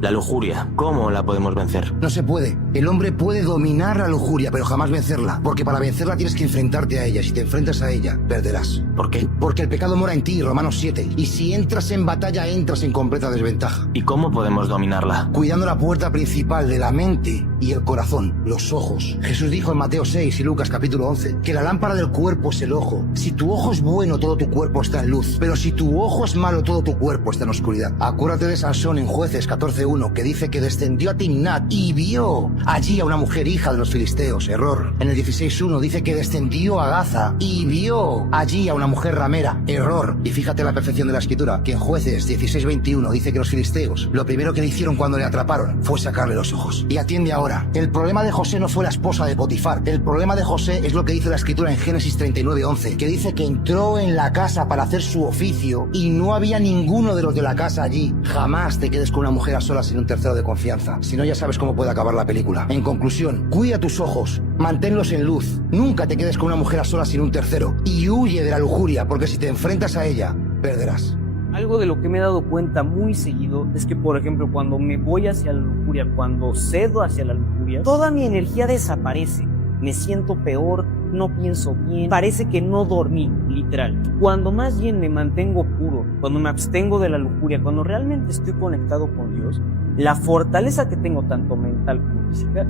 La lujuria, ¿cómo la podemos vencer? No se puede. El hombre puede dominar la lujuria, pero jamás vencerla. Porque para vencerla tienes que enfrentarte a ella. Si te enfrentas a ella, perderás. ¿Por qué? Porque el pecado mora en ti, Romanos 7. Y si entras en batalla, entras en completa desventaja. ¿Y cómo podemos dominarla? Cuidando la puerta principal de la mente y el corazón, los ojos. Jesús dijo en Mateo 6 y Lucas capítulo 11 que la lámpara del cuerpo es el ojo. Si tu ojo es bueno, todo tu cuerpo está en luz. Pero si tu ojo es malo, todo tu cuerpo está en oscuridad. Acuérdate de Sansón en Jueces 14:1, que dice que descendió a Timnat y vio allí a una mujer hija de los filisteos. Error. En el 16:1 dice que descendió a Gaza y vio allí a una mujer ramera. Error. Y fíjate la perfección de la escritura, que en Jueces 16:21 dice que los filisteos lo primero que le hicieron cuando le atraparon fue sacarle los ojos. Y atiende ahora. El problema de José no fue la esposa de Potifar. El problema de José es lo que dice la escritura en Génesis 39:11, que dice que entró en la casa para hacer su oficio y no había ninguno de los de la casa allí. Jamás te quedes con una mujer a solas sin un tercero de confianza. Si no, ya sabes cómo puede acabar la película. En conclusión, cuida tus ojos, manténlos en luz. Nunca te quedes con una mujer a solas sin un tercero. Y huye de la lujuria, porque si te enfrentas a ella, perderás. Algo de lo que me he dado cuenta muy seguido es que, por ejemplo, cuando me voy hacia la lujuria, cuando cedo hacia la lujuria, toda mi energía desaparece. Me siento peor, no pienso bien, parece que no dormí, literal. Cuando más bien me mantengo puro, cuando me abstengo de la lujuria, cuando realmente estoy conectado con Dios, la fortaleza que tengo, tanto mental como física,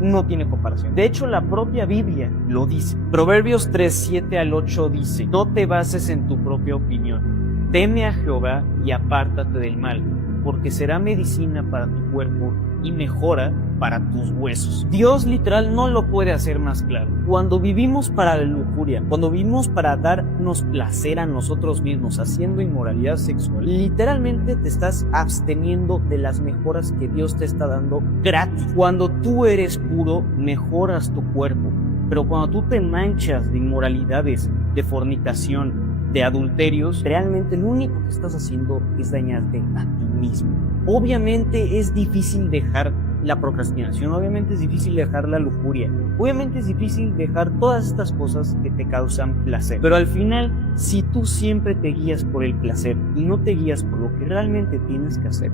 no tiene comparación. De hecho, la propia Biblia lo dice. Proverbios 3:7-8 dice: no te bases en tu propia opinión. Teme a Jehová y apártate del mal, porque será medicina para tu cuerpo y mejora para tus huesos. Dios literal no lo puede hacer más claro. Cuando vivimos para la lujuria, cuando vivimos para darnos placer a nosotros mismos haciendo inmoralidad sexual, literalmente te estás absteniendo de las mejoras que Dios te está dando gratis. Cuando tú eres puro, mejoras tu cuerpo. Pero cuando tú te manchas de inmoralidades, de fornicación, de adulterios, realmente lo único que estás haciendo es dañarte a ti mismo. Obviamente es difícil dejar la procrastinación, obviamente es difícil dejar la lujuria, obviamente es difícil dejar todas estas cosas que te causan placer. Pero al final, si tú siempre te guías por el placer y no te guías por lo que realmente tienes que hacer,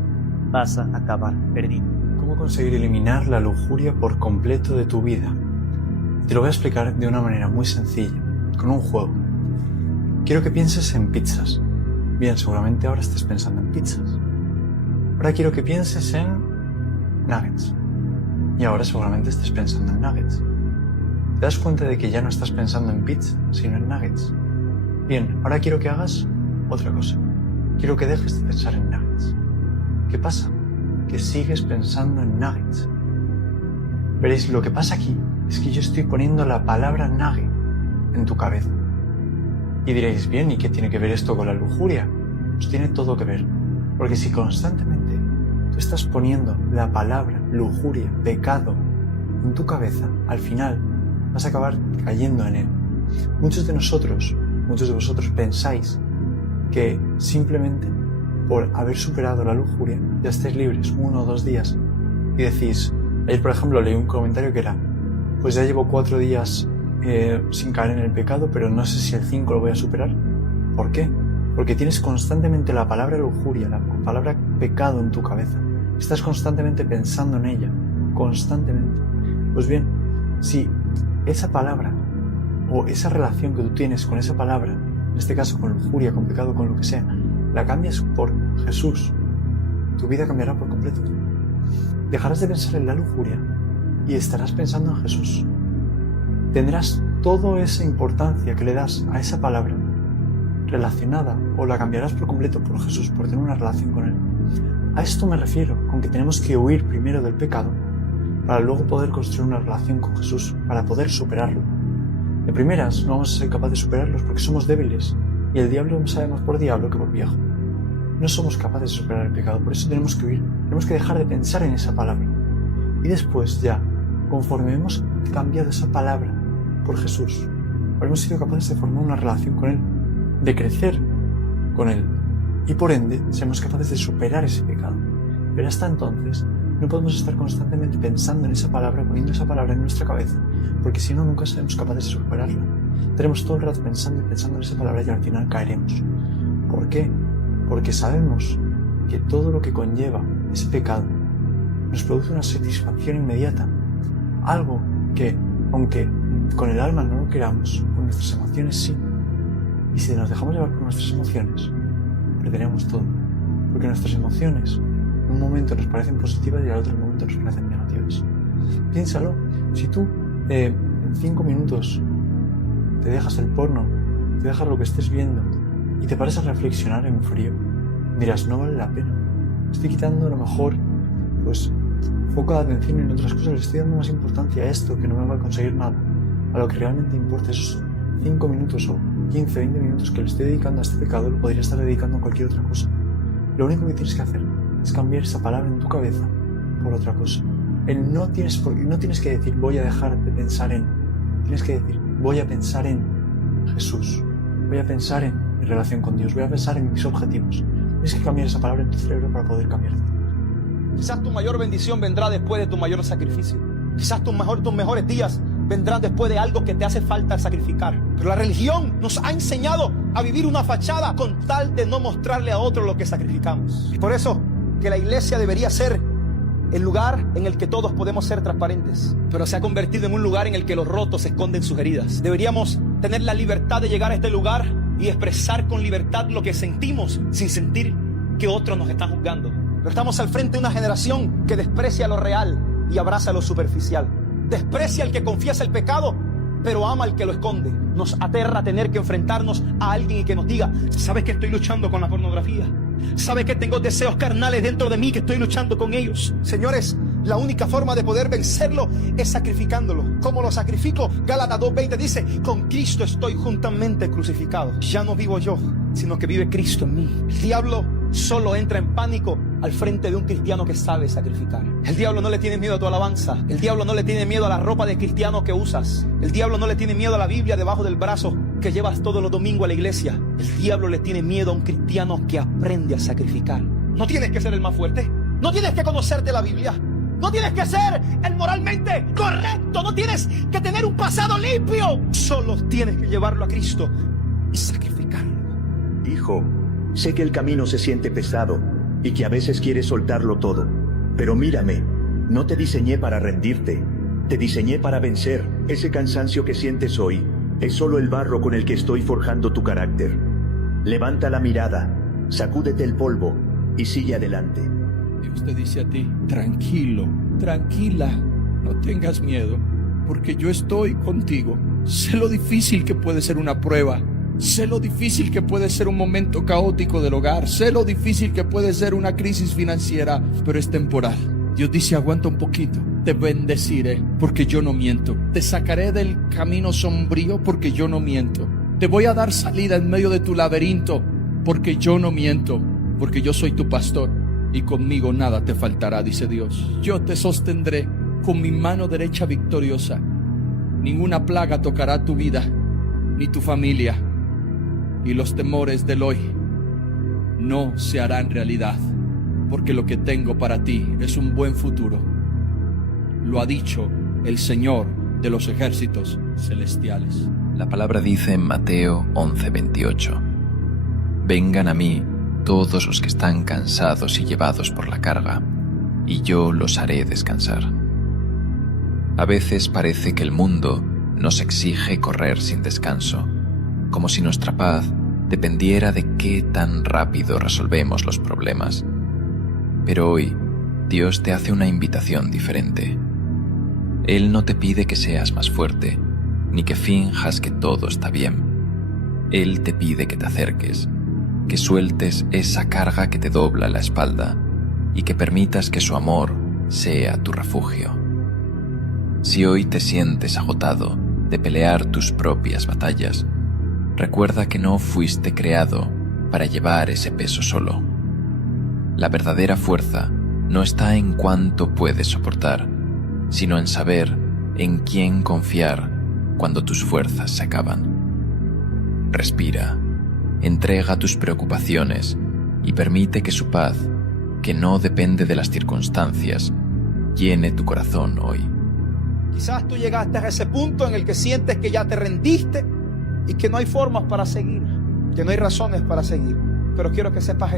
vas a acabar perdido. ¿Cómo conseguir eliminar la lujuria por completo de tu vida? Te lo voy a explicar de una manera muy sencilla, con un juego. Quiero que pienses en pizzas. Bien, seguramente ahora estés pensando en pizzas. Ahora quiero que pienses en nuggets. Y ahora seguramente estés pensando en nuggets. ¿Te das cuenta de que ya no estás pensando en pizza, sino en nuggets? Bien, ahora quiero que hagas otra cosa. Quiero que dejes de pensar en nuggets. ¿Qué pasa? Que sigues pensando en nuggets. Veréis, lo que pasa aquí es que yo estoy poniendo la palabra nugget en tu cabeza. Y diréis, bien, ¿y qué tiene que ver esto con la lujuria? Pues tiene todo que ver. Porque si constantemente tú estás poniendo la palabra lujuria, pecado, en tu cabeza, al final vas a acabar cayendo en él. Muchos de vosotros pensáis que simplemente por haber superado la lujuria ya estáis libres 1 o 2 días. Y decís, ayer por ejemplo leí un comentario que era, pues ya llevo 4 días sin caer en el pecado, pero no sé si el 5 lo voy a superar. ¿Por qué? Porque tienes constantemente la palabra lujuria, la palabra pecado en tu cabeza. Estás constantemente pensando en ella, constantemente. Pues bien, si esa palabra o esa relación que tú tienes con esa palabra, en este caso con lujuria, con pecado, con lo que sea, la cambias por Jesús, tu vida cambiará por completo. Dejarás de pensar en la lujuria y estarás pensando en Jesús. Tendrás toda esa importancia que le das a esa palabra relacionada, o la cambiarás por completo por Jesús, por tener una relación con Él. A esto me refiero, con que tenemos que huir primero del pecado para luego poder construir una relación con Jesús, para poder superarlo. De primeras no vamos a ser capaces de superarlos porque somos débiles y el diablo sabe más por diablo que por viejo. No somos capaces de superar el pecado, por eso tenemos que huir, tenemos que dejar de pensar en esa palabra. Y después ya, conforme hemos cambiado esa palabra por Jesús, habremos sido capaces de formar una relación con Él, de crecer con Él, y por ende seremos capaces de superar ese pecado. Pero hasta entonces no podemos estar constantemente pensando en esa palabra, poniendo esa palabra en nuestra cabeza, porque si no, nunca seremos capaces de superarla. Tenemos todo el rato pensando en esa palabra y al final caeremos. ¿Por qué? Porque sabemos que todo lo que conlleva ese pecado nos produce una satisfacción inmediata. Algo que, aunque con el alma no lo queramos, con nuestras emociones sí. Y si nos dejamos llevar por nuestras emociones, perderemos todo. Porque nuestras emociones en un momento nos parecen positivas y al otro momento nos parecen negativas. Piénsalo, si tú en 5 minutos te dejas el porno, te dejas lo que estés viendo y te paras a reflexionar en frío, dirás, no vale la pena. Estoy quitando a lo mejor pues foco de atención en otras cosas, le estoy dando más importancia a esto que no me va a conseguir nada. A lo que realmente importa, esos 5 minutos o 15, 20 minutos que le estoy dedicando a este pecado, lo podría estar dedicando a cualquier otra cosa. Lo único que tienes que hacer es cambiar esa palabra en tu cabeza por otra cosa. No tienes que decir voy a dejar de pensar en, tienes que decir voy a pensar en Jesús, voy a pensar en mi relación con Dios, voy a pensar en mis objetivos. Tienes que cambiar esa palabra en tu cerebro para poder cambiarte. Quizás tu mayor bendición vendrá después de tu mayor sacrificio. Quizás tus mejores días vendrán después de algo que te hace falta sacrificar. Pero la religión nos ha enseñado a vivir una fachada con tal de no mostrarle a otros lo que sacrificamos. Y por eso que la iglesia debería ser el lugar en el que todos podemos ser transparentes, pero se ha convertido en un lugar en el que los rotos esconden sus heridas. Deberíamos tener la libertad de llegar a este lugar y expresar con libertad lo que sentimos sin sentir que otros nos están juzgando. Pero estamos al frente de una generación que desprecia lo real y abraza lo superficial. Desprecia al que confiesa el pecado, pero ama al que lo esconde. Nos aterra tener que enfrentarnos a alguien y que nos diga, ¿sabes que estoy luchando con la pornografía? ¿Sabes que tengo deseos carnales dentro de mí que estoy luchando con ellos? Señores, la única forma de poder vencerlo es sacrificándolo. ¿Cómo lo sacrifico? Gálatas 2:20 dice, con Cristo estoy juntamente crucificado. Ya no vivo yo, sino que vive Cristo en mí. El diablo solo entra en pánico al frente de un cristiano que sabe sacrificar. El diablo no le tiene miedo a tu alabanza. El diablo no le tiene miedo a la ropa de cristiano que usas. El diablo no le tiene miedo a la Biblia debajo del brazo que llevas todos los domingos a la iglesia. El diablo le tiene miedo a un cristiano que aprende a sacrificar. No tienes que ser el más fuerte. No tienes que conocerte la Biblia. No tienes que ser el moralmente correcto. No tienes que tener un pasado limpio. Solo tienes que llevarlo a Cristo y sacrificarlo. Hijo, sé que el camino se siente pesado y que a veces quieres soltarlo todo. Pero mírame, no te diseñé para rendirte. Te diseñé para vencer. Ese cansancio que sientes hoy es solo el barro con el que estoy forjando tu carácter. Levanta la mirada, sacúdete el polvo y sigue adelante. Dios te dice a ti, tranquilo, tranquila, no tengas miedo, porque yo estoy contigo. Sé lo difícil que puede ser una prueba. Sé lo difícil que puede ser un momento caótico del hogar. Sé lo difícil que puede ser una crisis financiera, pero es temporal. Dios dice, aguanta un poquito. Te bendeciré porque yo no miento. Te sacaré del camino sombrío porque yo no miento. Te voy a dar salida en medio de tu laberinto porque yo no miento. Porque yo soy tu pastor y conmigo nada te faltará, dice Dios. Yo te sostendré con mi mano derecha victoriosa. Ninguna plaga tocará tu vida ni tu familia. Y los temores del hoy no se harán realidad, porque lo que tengo para ti es un buen futuro. Lo ha dicho el Señor de los ejércitos celestiales. La palabra dice en Mateo 11:28, vengan a mí todos los que están cansados y llevados por la carga, y yo los haré descansar. A veces parece que el mundo nos exige correr sin descanso, como si nuestra paz dependiera de qué tan rápido resolvemos los problemas. Pero hoy, Dios te hace una invitación diferente. Él no te pide que seas más fuerte, ni que finjas que todo está bien. Él te pide que te acerques, que sueltes esa carga que te dobla la espalda y que permitas que su amor sea tu refugio. Si hoy te sientes agotado de pelear tus propias batallas, recuerda que no fuiste creado para llevar ese peso solo. La verdadera fuerza no está en cuánto puedes soportar, sino en saber en quién confiar cuando tus fuerzas se acaban. Respira, entrega tus preocupaciones y permite que su paz, que no depende de las circunstancias, llene tu corazón hoy. Quizás tú llegaste a ese punto en el que sientes que ya te rendiste y que no hay formas para seguir, que no hay razones para seguir. Pero quiero que sepas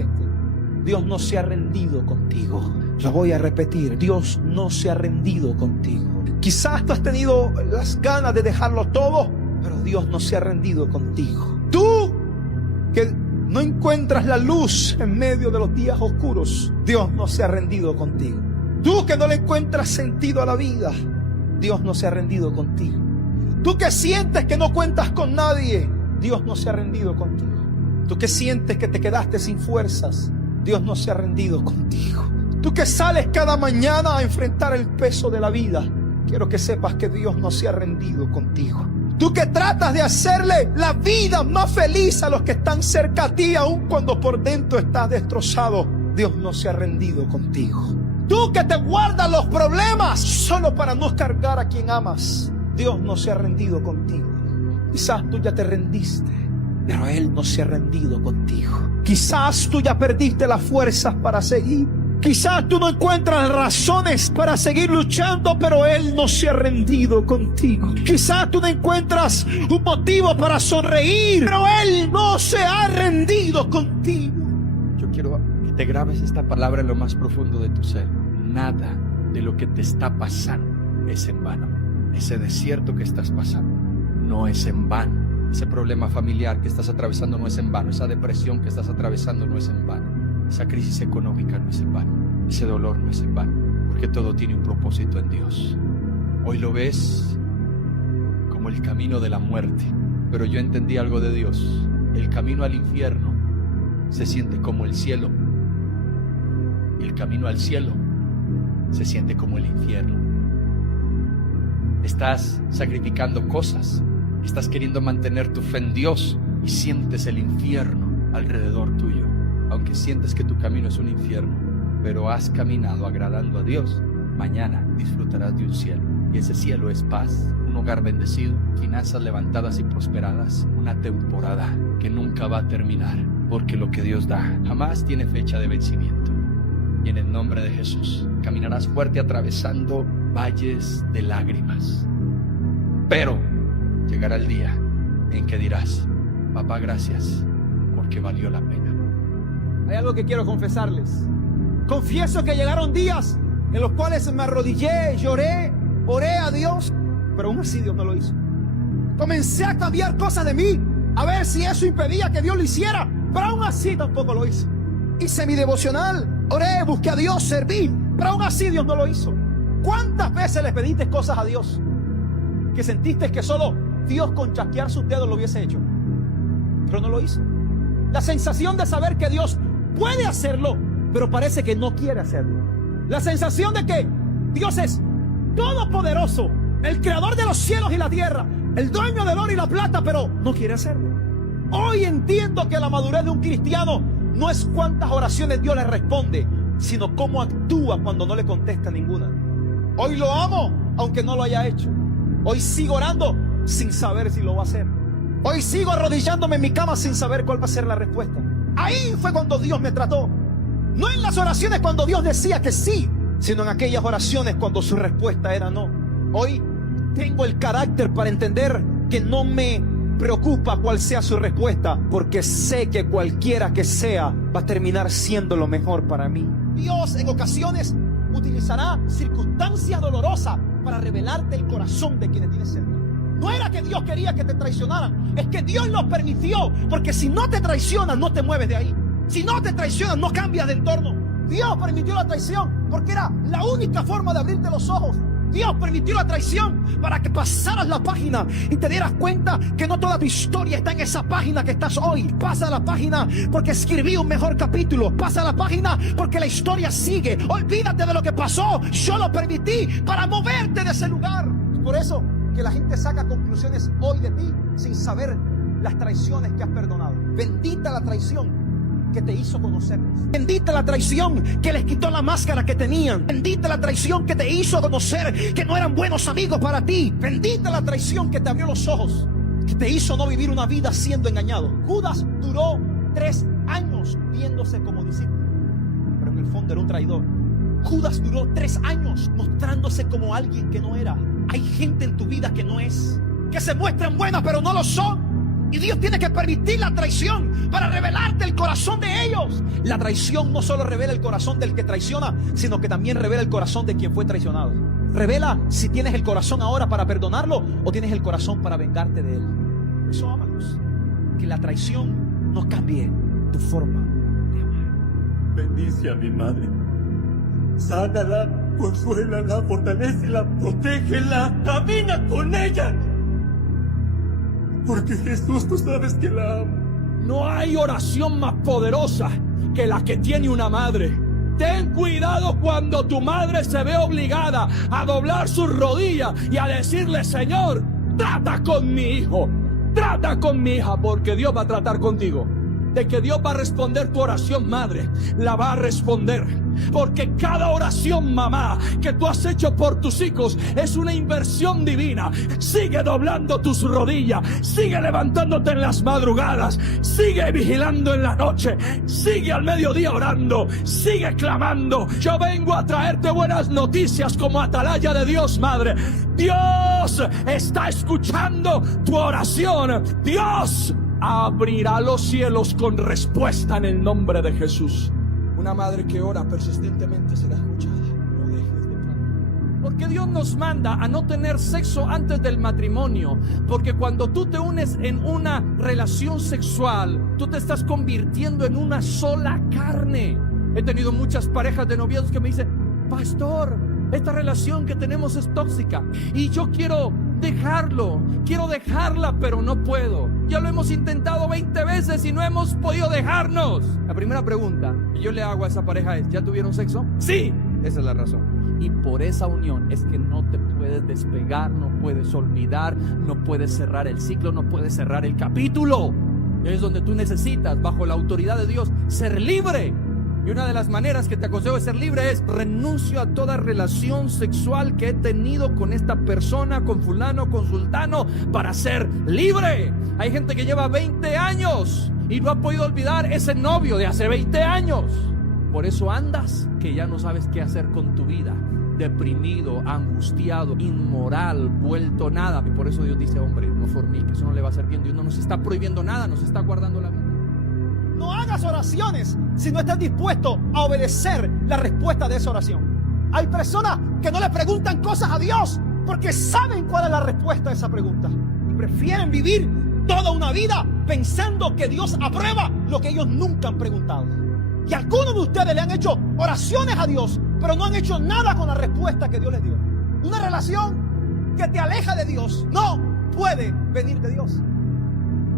Dios no se ha rendido contigo. Lo voy a repetir, Dios no se ha rendido contigo. Quizás tú has tenido las ganas de dejarlo todo, pero Dios no se ha rendido contigo. Tú que no encuentras la luz en medio de los días oscuros, Dios no se ha rendido contigo. Tú que no le encuentras sentido a la vida, Dios no se ha rendido contigo. Tú que sientes que no cuentas con nadie, Dios no se ha rendido contigo. Tú que sientes que te quedaste sin fuerzas, Dios no se ha rendido contigo. Tú que sales cada mañana a enfrentar el peso de la vida, quiero que sepas que Dios no se ha rendido contigo. Tú que tratas de hacerle la vida más feliz a los que están cerca a ti, aun cuando por dentro estás destrozado, Dios no se ha rendido contigo. Tú que te guardas los problemas solo para no cargar a quien amas, Dios no se ha rendido contigo. Quizás tú ya te rendiste, pero Él no se ha rendido contigo. Quizás tú ya perdiste las fuerzas para seguir. Quizás tú no encuentras razones para seguir luchando, pero Él no se ha rendido contigo. Quizás tú no encuentras un motivo para sonreír, pero Él no se ha rendido contigo. Yo quiero que te grabes esta palabra en lo más profundo de tu ser. Nada de lo que te está pasando es en vano. Ese desierto que estás pasando no es en vano. Ese problema familiar que estás atravesando no es en vano. Esa depresión que estás atravesando no es en vano. Esa crisis económica no es en vano. Ese dolor no es en vano. Porque todo tiene un propósito en Dios. Hoy lo ves como el camino de la muerte. Pero yo entendí algo de Dios. El camino al infierno se siente como el cielo. Y el camino al cielo se siente como el infierno. Estás sacrificando cosas. Estás queriendo mantener tu fe en Dios y sientes el infierno alrededor tuyo. Aunque sientes que tu camino es un infierno, pero has caminado agradando a Dios, mañana disfrutarás de un cielo. Y ese cielo es paz, un hogar bendecido, finanzas levantadas y prosperadas, una temporada que nunca va a terminar, porque lo que Dios da jamás tiene fecha de vencimiento. Y en el nombre de Jesús caminarás fuerte atravesando valles de lágrimas. Pero llegará el día en que dirás: papá, gracias, porque valió la pena. Hay algo que quiero confesarles. Confieso que llegaron días en los cuales me arrodillé, lloré, oré a Dios, pero aún así Dios no lo hizo. Comencé a cambiar cosas de mí, a ver si eso impedía que Dios lo hiciera, pero aún así tampoco lo hizo. Hice mi devocional, oré, busqué a Dios, serví, pero aún así Dios no lo hizo. ¿Cuántas veces le pediste cosas a Dios que sentiste que solo Dios con chasquear sus dedos lo hubiese hecho, pero no lo hizo? La sensación de saber que Dios puede hacerlo, pero parece que no quiere hacerlo. La sensación de que Dios es todopoderoso, el creador de los cielos y la tierra, el dueño del oro y la plata, pero no quiere hacerlo. Hoy entiendo que la madurez de un cristiano no es cuántas oraciones Dios le responde, sino cómo actúa cuando no le contesta ninguna. Hoy lo amo, aunque no lo haya hecho. Hoy sigo orando sin saber si lo va a hacer. Hoy sigo arrodillándome en mi cama sin saber cuál va a ser la respuesta. Ahí fue cuando Dios me trató. No en las oraciones cuando Dios decía que sí, sino en aquellas oraciones cuando su respuesta era no. Hoy tengo el carácter para entender que no me preocupa cuál sea su respuesta, porque sé que cualquiera que sea va a terminar siendo lo mejor para mí. Dios en ocasiones utilizará circunstancias dolorosas para revelarte el corazón de quienes tienes cerca. No era que Dios quería que te traicionaran, es que Dios lo permitió, porque si no te traicionan no te mueves de ahí. Si no te traicionan no cambias de entorno. Dios permitió la traición porque era la única forma de abrirte los ojos. Dios permitió la traición para que pasaras la página y te dieras cuenta que no toda tu historia está en esa página que estás hoy. Pasa la página porque escribí un mejor capítulo. Pasa la página porque la historia sigue. Olvídate de lo que pasó. Yo lo permití para moverte de ese lugar. Por eso que la gente saca conclusiones hoy de ti sin saber las traiciones que has perdonado. Bendita la traición que te hizo conocerles. Bendita la traición que les quitó la máscara que tenían. Bendita la traición que te hizo conocer que no eran buenos amigos para ti. Bendita la traición que te abrió los ojos, que te hizo no vivir una vida siendo engañado. Judas duró 3 años viéndose como discípulo, pero en el fondo era un traidor. Judas duró 3 años mostrándose como alguien que no era. Hay gente en tu vida que no es, que se muestran buenas pero no lo son. Y Dios tiene que permitir la traición para revelarte el corazón de ellos. La traición no solo revela el corazón del que traiciona, sino que también revela el corazón de quien fue traicionado. Revela si tienes el corazón ahora para perdonarlo o tienes el corazón para vengarte de él. Por eso ámalos. Que la traición no cambie tu forma de amar. Bendice a mi madre. Sánala, consuélala, fortalécela, protégela, camina con ella. Porque Jesús, tú sabes que la amo. No hay oración más poderosa que la que tiene una madre. Ten cuidado cuando tu madre se ve obligada a doblar sus rodillas y a decirle: Señor, trata con mi hijo, trata con mi hija, porque Dios va a tratar contigo. De que Dios va a responder tu oración, madre, la va a responder. Porque cada oración, mamá, que tú has hecho por tus hijos es una inversión divina. Sigue doblando tus rodillas, sigue levantándote en las madrugadas, sigue vigilando en la noche, sigue al mediodía orando, sigue clamando. Yo vengo a traerte buenas noticias como atalaya de Dios, madre. Dios está escuchando tu oración. Dios abrirá los cielos con respuesta en el nombre de Jesús. Una madre que ora persistentemente será escuchada. No dejes de clamar. Porque Dios nos manda a no tener sexo antes del matrimonio. Porque cuando tú te unes en una relación sexual, tú te estás convirtiendo en una sola carne. He tenido muchas parejas de noviazgos que me dicen: pastor, esta relación que tenemos es tóxica y yo quiero dejarlo, quiero dejarla, pero no puedo. Ya lo hemos intentado 20 veces y no hemos podido dejarnos. La primera pregunta que yo le hago a esa pareja es: ¿ya tuvieron sexo? Sí, esa es la razón. Y por esa unión es que no te puedes despegar, no puedes olvidar, no puedes cerrar el ciclo, no puedes cerrar el capítulo. Es donde tú necesitas, bajo la autoridad de Dios, ser libre. Y una de las maneras que te aconsejo de ser libre es: renuncio a toda relación sexual que he tenido con esta persona, con fulano, con sultano, para ser libre. Hay gente que lleva 20 años y no ha podido olvidar ese novio de hace 20 años. Por eso andas que ya no sabes qué hacer con tu vida. Deprimido, angustiado, inmoral, vuelto nada. Y por eso Dios dice: hombre, no forniques, eso no le va a hacer bien. Dios no nos está prohibiendo nada, nos está guardando la vida. No hagas oraciones si no estás dispuesto a obedecer la respuesta de esa oración. Hay personas que no le preguntan cosas a Dios porque saben cuál es la respuesta a esa pregunta y prefieren vivir toda una vida pensando que Dios aprueba lo que ellos nunca han preguntado. Y algunos de ustedes le han hecho oraciones a Dios, pero no han hecho nada con la respuesta que Dios les dio. Una relación que te aleja de Dios no puede venir de Dios.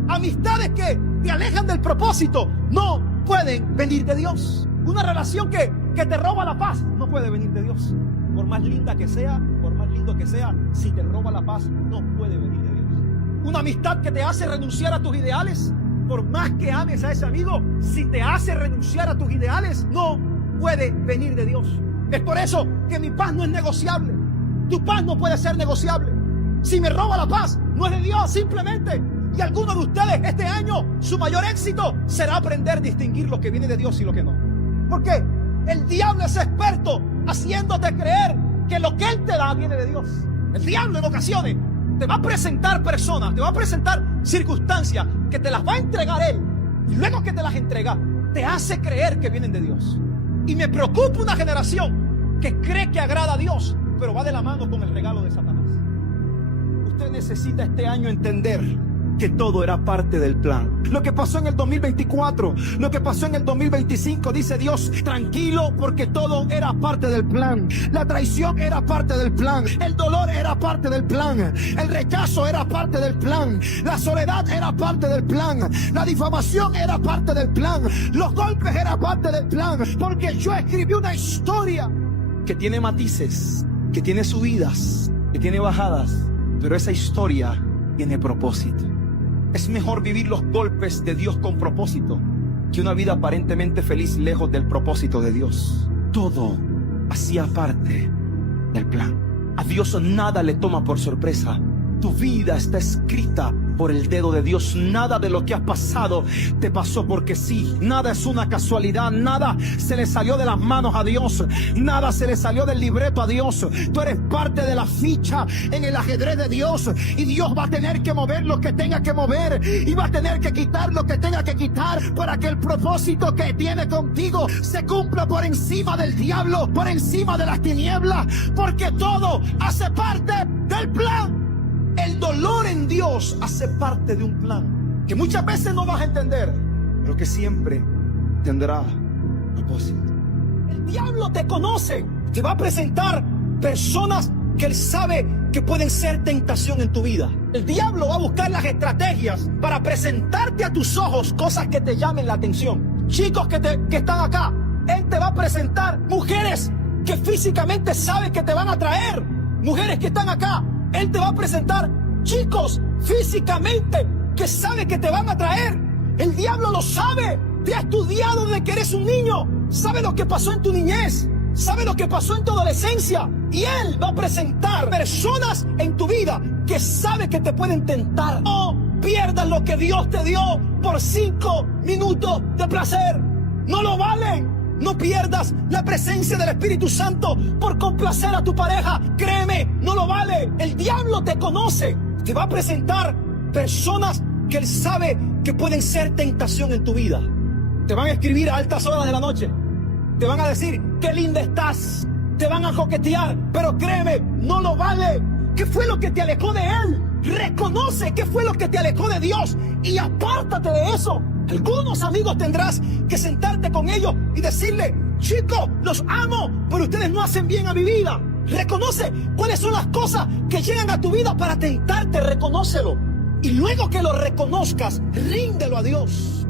Amistades que te alejan del propósito no pueden venir de Dios. Una relación que te roba la paz no puede venir de Dios. Por más linda que sea, por más lindo que sea, si te roba la paz no puede venir de Dios. Una amistad que te hace renunciar a tus ideales, por más que ames a ese amigo, si te hace renunciar a tus ideales, no puede venir de Dios. Es por eso que mi paz no es negociable. Tu paz no puede ser negociable. Si me roba la paz, no es de Dios simplemente. Y algunos de ustedes este año, su mayor éxito será aprender a distinguir lo que viene de Dios y lo que no. Porque el diablo es experto haciéndote creer que lo que él te da viene de Dios. El diablo en ocasiones te va a presentar personas, te va a presentar circunstancias que te las va a entregar él. Y luego que te las entrega, te hace creer que vienen de Dios. Y me preocupa una generación que cree que agrada a Dios, pero va de la mano con el regalo de Satanás. Usted necesita este año entender que todo era parte del plan. Lo que pasó en el 2024, lo que pasó en el 2025, dice Dios: tranquilo, porque todo era parte del plan. La traición era parte del plan, el dolor era parte del plan, el rechazo era parte del plan, la soledad era parte del plan, la difamación era parte del plan, los golpes eran parte del plan, porque yo escribí una historia que tiene matices, que tiene subidas, que tiene bajadas, pero esa historia tiene propósito. Es mejor vivir los golpes de Dios con propósito que una vida aparentemente feliz lejos del propósito de Dios. Todo hacía parte del plan. A Dios nada le toma por sorpresa. Tu vida está escrita por el dedo de Dios. Nada de lo que has pasado te pasó porque sí. Nada es una casualidad. Nada se le salió de las manos a Dios. Nada se le salió del libreto a Dios. Tú eres parte de la ficha en el ajedrez de Dios. Y Dios va a tener que mover lo que tenga que mover. Y va a tener que quitar lo que tenga que quitar para que el propósito que tiene contigo se cumpla por encima del diablo, por encima de las tinieblas. Porque todo hace parte del plan. El dolor en Dios hace parte de un plan que muchas veces no vas a entender, pero que siempre tendrá propósito. El diablo te conoce, te va a presentar personas que él sabe que pueden ser tentación en tu vida. El diablo va a buscar las estrategias para presentarte a tus ojos cosas que te llamen la atención. Chicos que están acá, él te va a presentar mujeres que físicamente sabe que te van a atraer. Mujeres que están acá, él te va a presentar chicos físicamente que sabe que te van a atraer. El diablo lo sabe. Te ha estudiado desde que eres un niño. Sabe lo que pasó en tu niñez. Sabe lo que pasó en tu adolescencia. Y él va a presentar personas en tu vida que sabe que te pueden tentar. No pierdas lo que Dios te dio por 5 minutos de placer. No lo valen. No pierdas la presencia del Espíritu Santo por complacer a tu pareja. Créeme, no lo vale. El diablo te conoce. Te va a presentar personas que él sabe que pueden ser tentación en tu vida. Te van a escribir a altas horas de la noche. Te van a decir, qué linda estás. Te van a coquetear. Pero créeme, no lo vale. ¿Qué fue lo que te alejó de él? Reconoce qué fue lo que te alejó de Dios y apártate de eso. Algunos amigos tendrás que sentarte con ellos y decirle, chicos, los amo, pero ustedes no hacen bien a mi vida. Reconoce cuáles son las cosas que llegan a tu vida para tentarte, reconócelo. Y luego que lo reconozcas, ríndelo a Dios.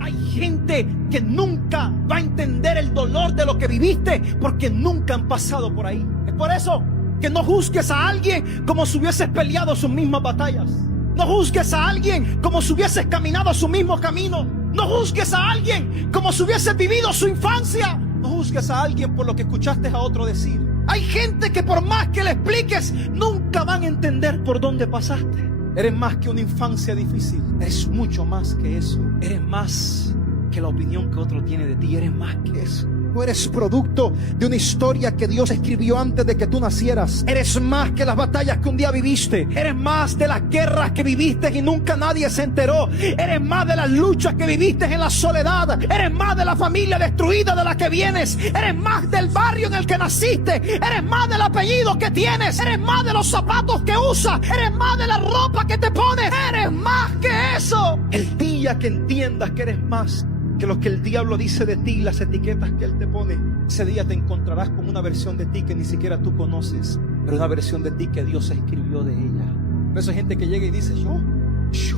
Hay gente que nunca va a entender el dolor de lo que viviste porque nunca han pasado por ahí. Es por eso que no juzgues a alguien como si hubieses peleado sus mismas batallas. No juzgues a alguien como si hubieses caminado su mismo camino. No juzgues a alguien como si hubieses vivido su infancia. No juzgues a alguien por lo que escuchaste a otro decir. Hay gente que por más que le expliques, nunca van a entender por dónde pasaste. Eres más que una infancia difícil. Eres mucho más que eso. Eres más que la opinión que otro tiene de ti. Eres más que eso. Tú eres producto de una historia que Dios escribió antes de que tú nacieras. Eres más que las batallas que un día viviste. Eres más de las guerras que viviste y nunca nadie se enteró. Eres más de las luchas que viviste en la soledad. Eres más de la familia destruida de la que vienes. Eres más del barrio en el que naciste. Eres más del apellido que tienes. Eres más de los zapatos que usas. Eres más de la ropa que te pones. Eres más que eso. El día que entiendas que eres más que lo que el diablo dice de ti, las etiquetas que él te pone, ese día te encontrarás con una versión de ti que ni siquiera tú conoces, pero una versión de ti que Dios escribió de ella. Por eso hay gente que llega y dice, yo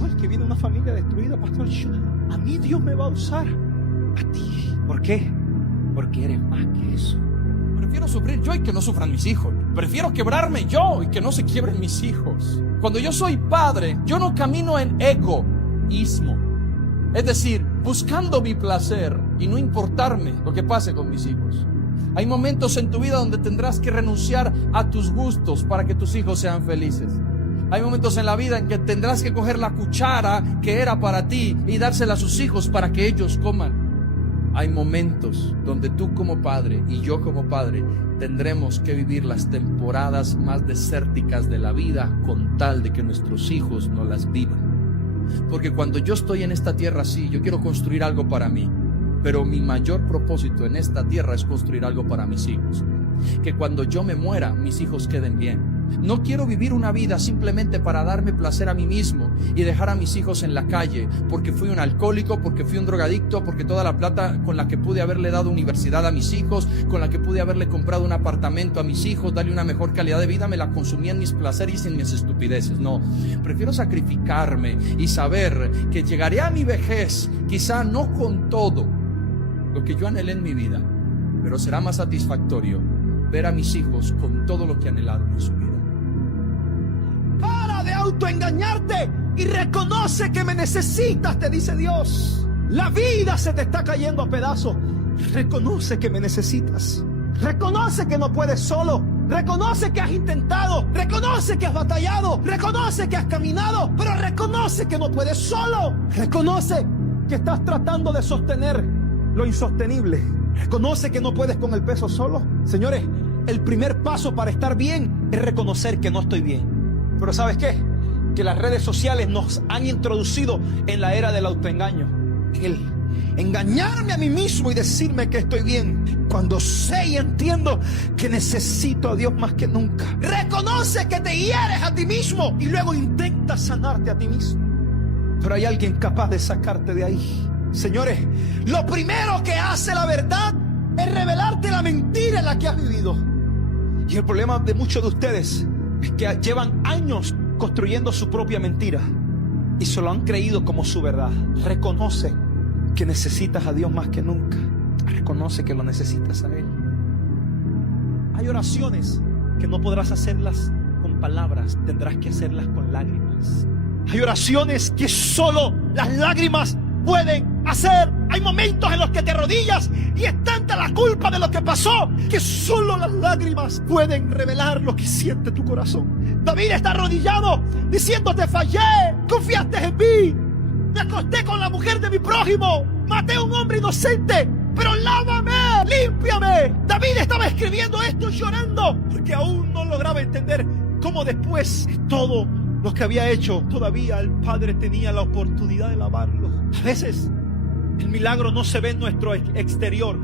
el que viene de una familia destruida, pastor, a mí Dios me va a usar, a ti. ¿Por qué? Porque eres más que eso. Prefiero sufrir yo y que no sufran mis hijos. Prefiero quebrarme yo y que no se quiebren mis hijos. Cuando yo soy padre, yo no camino en egoísmo. Es decir, buscando mi placer y no importarme lo que pase con mis hijos. Hay momentos en tu vida donde tendrás que renunciar a tus gustos para que tus hijos sean felices. Hay momentos en la vida en que tendrás que coger la cuchara que era para ti y dársela a sus hijos para que ellos coman. Hay momentos donde tú como padre y yo como padre tendremos que vivir las temporadas más desérticas de la vida con tal de que nuestros hijos no las vivan. Porque cuando yo estoy en esta tierra, sí, yo quiero construir algo para mí, pero mi mayor propósito en esta tierra es construir algo para mis hijos. Que cuando yo me muera, mis hijos queden bien. No quiero vivir una vida simplemente para darme placer a mí mismo y dejar a mis hijos en la calle porque fui un alcohólico, porque fui un drogadicto, porque toda la plata con la que pude haberle dado universidad a mis hijos, con la que pude haberle comprado un apartamento a mis hijos, darle una mejor calidad de vida, me la consumí en mis placeres y en mis estupideces. No, prefiero sacrificarme y saber que llegaré a mi vejez, quizá no con todo lo que yo anhelé en mi vida, pero será más satisfactorio ver a mis hijos con todo lo que anhelaron en su vida. Para de autoengañarte y reconoce que me necesitas, te dice Dios. La vida se te está cayendo a pedazos. Reconoce que me necesitas. Reconoce que no puedes solo. Reconoce que has intentado, reconoce que has batallado, reconoce que has caminado, pero reconoce que no puedes solo. Reconoce que estás tratando de sostener lo insostenible. Reconoce que no puedes con el peso solo. Señores, el primer paso para estar bien es reconocer que no estoy bien. Pero ¿sabes qué? Que las redes sociales nos han introducido en la era del autoengaño. El engañarme a mí mismo y decirme que estoy bien, cuando sé y entiendo que necesito a Dios más que nunca. Reconoce que te hieres a ti mismo y luego intentas sanarte a ti mismo. Pero hay alguien capaz de sacarte de ahí. Señores, lo primero que hace la verdad es revelarte la mentira en la que has vivido. Y el problema de muchos de ustedes es que llevan años construyendo su propia mentira y se lo han creído como su verdad. Reconoce que necesitas a Dios más que nunca. Reconoce que lo necesitas a Él. Hay oraciones que no podrás hacerlas con palabras, tendrás que hacerlas con lágrimas. Hay oraciones que solo las lágrimas pueden hacer. Hay momentos en los que te arrodillas y es tanta la culpa de lo que pasó que solo las lágrimas pueden revelar lo que siente tu corazón. David está arrodillado diciendo: te fallé, confiaste en mí, me acosté con la mujer de mi prójimo, maté a un hombre inocente, pero lávame, límpiame. David estaba escribiendo esto llorando porque aún no lograba entender cómo después de todo lo que había hecho, todavía el Padre tenía la oportunidad de lavarlo. A veces el milagro no se ve en nuestro exterior,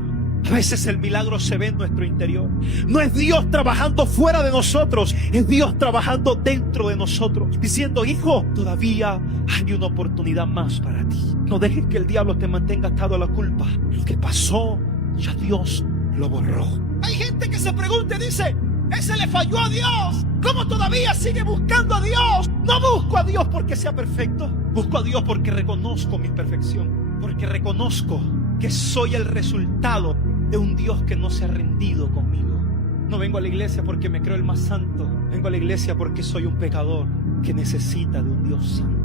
a veces el milagro se ve en nuestro interior. No es Dios trabajando fuera de nosotros, es Dios trabajando dentro de nosotros, diciendo: hijo, todavía hay una oportunidad más para ti. No dejes que el diablo te mantenga atado a la culpa. Lo que pasó, ya Dios lo borró. Hay gente que se pregunta y dice: ese le falló a Dios, ¿cómo todavía sigue buscando a Dios? No busco a Dios porque sea perfecto, busco a Dios porque reconozco mi imperfección, porque reconozco que soy el resultado de un Dios que no se ha rendido conmigo. No vengo a la iglesia porque me creo el más santo, vengo a la iglesia porque soy un pecador que necesita de un Dios santo.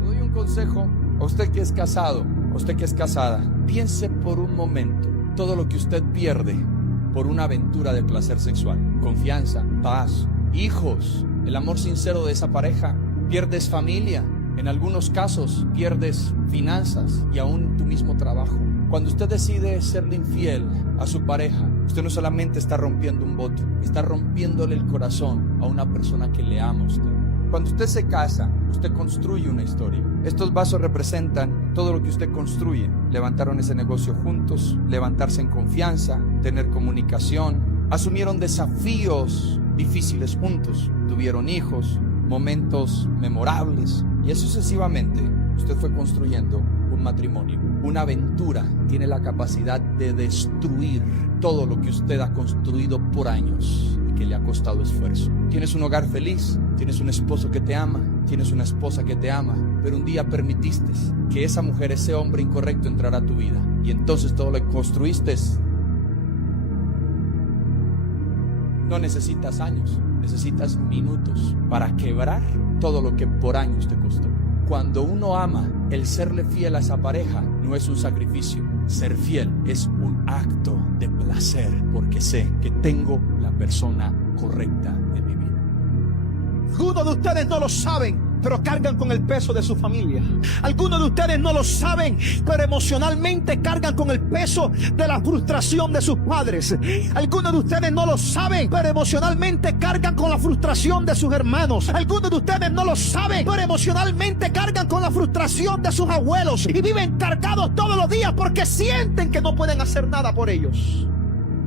Le doy un consejo a usted que es casado, a usted que es casada. Piense por un momento todo lo que usted pierde por una aventura de placer sexual. Confianza, paz, hijos, el amor sincero de esa pareja. Pierdes familia, en algunos casos pierdes finanzas y aún tu mismo trabajo. Cuando usted decide serle infiel a su pareja, usted no solamente está rompiendo un voto, está rompiéndole el corazón a una persona que le ama a usted. Cuando usted se casa, usted construye una historia. Estos vasos representan todo lo que usted construye. Levantaron ese negocio juntos, levantarse en confianza, tener comunicación, asumieron desafíos difíciles juntos, tuvieron hijos, momentos memorables y así sucesivamente usted fue construyendo un matrimonio. Una aventura tiene la capacidad de destruir todo lo que usted ha construido por años y que le ha costado esfuerzo. Tienes un hogar feliz, tienes un esposo que te ama, tienes una esposa que te ama, pero un día permitiste que esa mujer, ese hombre incorrecto entrara a tu vida y entonces todo lo que construiste. No necesitas años, necesitas minutos para quebrar todo lo que por años te costó. Cuando uno ama, el serle fiel a esa pareja no es un sacrificio. Ser fiel es un acto de placer porque sé que tengo la persona correcta en mi vida. Algunos de ustedes no lo saben, pero cargan con el peso de su familia. Algunos de ustedes no lo saben, pero emocionalmente cargan con el peso de la frustración de sus padres. Algunos de ustedes no lo saben, pero emocionalmente cargan con la frustración de sus hermanos. Algunos de ustedes no lo saben, pero emocionalmente cargan con la frustración de sus abuelos y viven cargados todos los días porque sienten que no pueden hacer nada por ellos.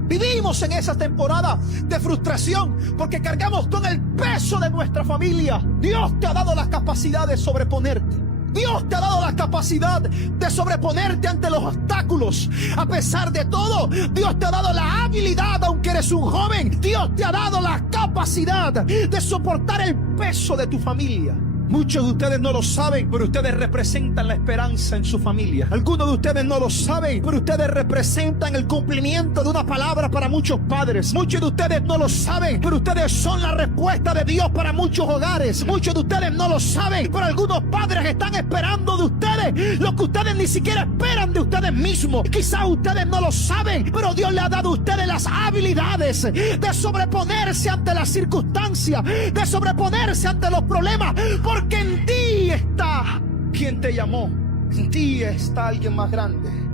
Vivimos en esa temporada de frustración porque cargamos con el peso de nuestra familia. Dios te ha dado la capacidad de sobreponerte. Dios te ha dado la capacidad de sobreponerte ante los obstáculos. A pesar de todo, Dios te ha dado la habilidad, aunque eres un joven, Dios te ha dado la capacidad de soportar el peso de tu familia. Muchos de ustedes no lo saben, pero ustedes representan la esperanza en su familia. Algunos de ustedes no lo saben, pero ustedes representan el cumplimiento de una palabra para muchos padres. Muchos de ustedes no lo saben, pero ustedes son la respuesta de Dios para muchos hogares. Muchos de ustedes no lo saben, pero algunos padres están esperando de ustedes lo que ustedes ni siquiera esperan de ustedes mismos. Quizás ustedes no lo saben, pero Dios le ha dado a ustedes las habilidades de sobreponerse ante las circunstancias, de sobreponerse ante los problemas, porque en ti está quien te llamó. En ti está alguien más grande.